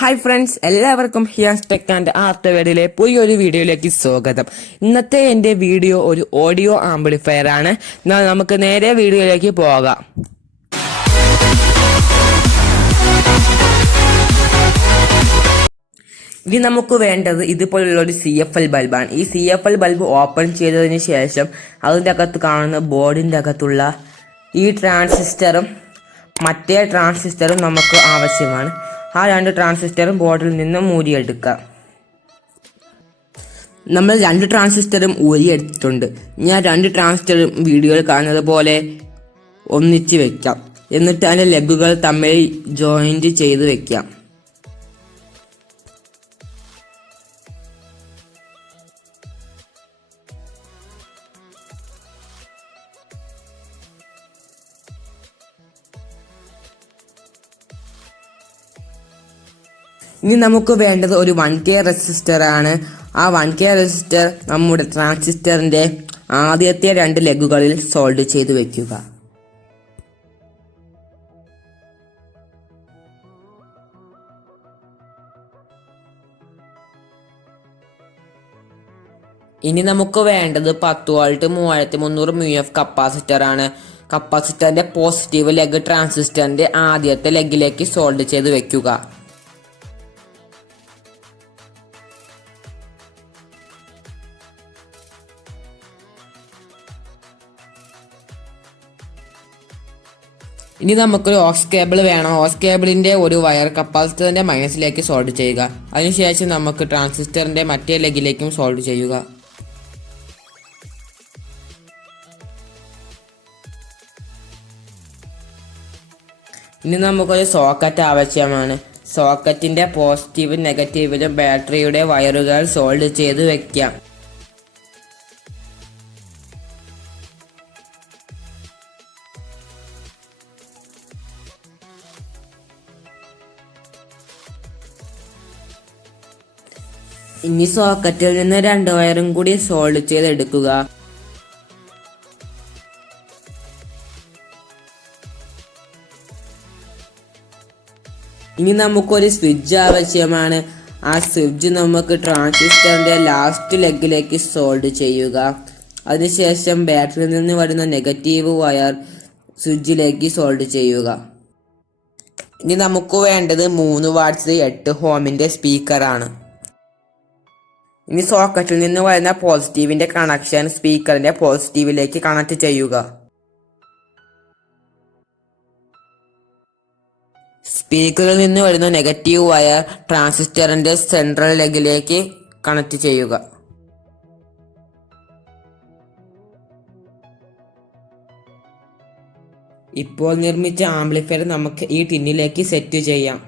Hi friends, എല്ലാവർക്കും ഹിയാൻസ് tech and art വേഡിലെ പുതിയൊരു വീഡിയോയിലേക്ക് സ്വാഗതം. ഇന്നത്തെ എൻ്റെ വീഡിയോ ഒരു ഓഡിയോ ആംപ്ലിഫയർ ആണ്. എന്നാൽ നമുക്ക് നേരെ വീഡിയോയിലേക്ക് പോകാം. ഇനി നമുക്ക് വേണ്ടത് ഇതുപോലുള്ള ഒരു CFL ബൾബാണ്. ഈ CFL ബൾബ് ഓപ്പൺ ചെയ്തതിന് ശേഷം അതിൻ്റെ അകത്ത് കാണുന്ന ബോർഡിൻ്റെ അകത്തുള്ള ഈ ട്രാൻസിസ്റ്ററും മറ്റേ ട്രാൻസിസ്റ്ററും നമുക്ക് ആവശ്യമാണ്. ആ രണ്ട് ട്രാൻസിസ്റ്ററും ബോർഡിൽ നിന്നും ഊരിയെടുക്കാം. നമ്മൾ രണ്ട് ട്രാൻസിസ്റ്ററും ഊരിയെടുത്തിട്ടുണ്ട്. ഞാൻ രണ്ട് ട്രാൻസിസ്റ്ററും വീഡിയോയിൽ കാണുന്നത് പോലെ ഒന്നിച്ച് വെക്കാം. എന്നിട്ട് അതിൻ്റെ ലെഗുകൾ തമ്മിൽ ജോയിൻറ്റ് ചെയ്ത് വെക്കാം. ഇനി നമുക്ക് വേണ്ടത് ഒരു 1K റെസിസ്റ്റർ ആണ്. ആ 1K റെസിസ്റ്റർ നമ്മുടെ ട്രാൻസിസ്റ്ററിൻ്റെ ആദ്യത്തെ രണ്ട് ലെഗുകളിൽ സോൾഡ് ചെയ്ത് വെക്കുക. ഇനി നമുക്ക് വേണ്ടത് 10 വോൾട്ട് 3300 μF കപ്പാസിറ്റർ ആണ്. കപ്പാസിറ്ററിൻ്റെ പോസിറ്റീവ് ലെഗ് ട്രാൻസിസ്റ്ററിൻ്റെ ആദ്യത്തെ ലെഗിലേക്ക് സോൾഡ് ചെയ്ത് വെക്കുക. ഇനി നമുക്കൊരു ഓക്സ് കേബിൾ വേണം. ഓക്സ് കേബിളിൻ്റെ ഒരു വയർ കപ്പാസിറ്ററിൻ്റെ മൈനസിലേക്ക് സോൾഡ് ചെയ്യുക. അതിനുശേഷം നമുക്ക് ട്രാൻസിസ്റ്ററിൻ്റെ മറ്റേ ലെഗിലേക്കും സോൾഡ് ചെയ്യുക. ഇനി നമുക്കൊരു സോക്കറ്റ് ആവശ്യമാണ്. സോക്കറ്റിൻ്റെ പോസിറ്റീവും നെഗറ്റീവിലും ബാറ്ററിയുടെ വയറുകൾ സോൾഡ് ചെയ്ത് വയ്ക്കാം. ഇനി സോക്കറ്റിൽ നിന്ന് രണ്ട് വയറും കൂടി സോൾഡ് ചെയ്തെടുക്കുക. ഇനി നമുക്കൊരു സ്വിച്ച് ആവശ്യമാണ്. ആ സ്വിച്ച് നമുക്ക് ട്രാൻസിസ്റ്ററിൻ്റെ ലാസ്റ്റ് ലെഗിലേക്ക് സോൾഡ് ചെയ്യുക. അതിനുശേഷം ബാറ്ററിയിൽ നിന്ന് വരുന്ന നെഗറ്റീവ് വയർ സ്വിച്ചിലേക്ക് സോൾഡ് ചെയ്യുക. ഇനി നമുക്ക് വേണ്ടത് 3 വാട്ട്സ് 8 ഓമിൻ്റെ സ്പീക്കറാണ്. ഇനി സോക്കറ്റിൽ നിന്ന് വരുന്ന പോസിറ്റീവിൻ്റെ കണക്ഷൻ സ്പീക്കറിൻ്റെ പോസിറ്റീവിലേക്ക് കണക്ട് ചെയ്യുക. സ്പീക്കറിൽ നിന്ന് വരുന്ന നെഗറ്റീവ് വയർ ട്രാൻസിസ്റ്ററിൻ്റെ സെൻട്രൽ ലെഗിലേക്ക് കണക്ട് ചെയ്യുക. ഇപ്പോൾ നിർമ്മിച്ച ആംപ്ലിഫയർ നമുക്ക് ഈ ടിന്നിലേക്ക് സെറ്റ് ചെയ്യാം.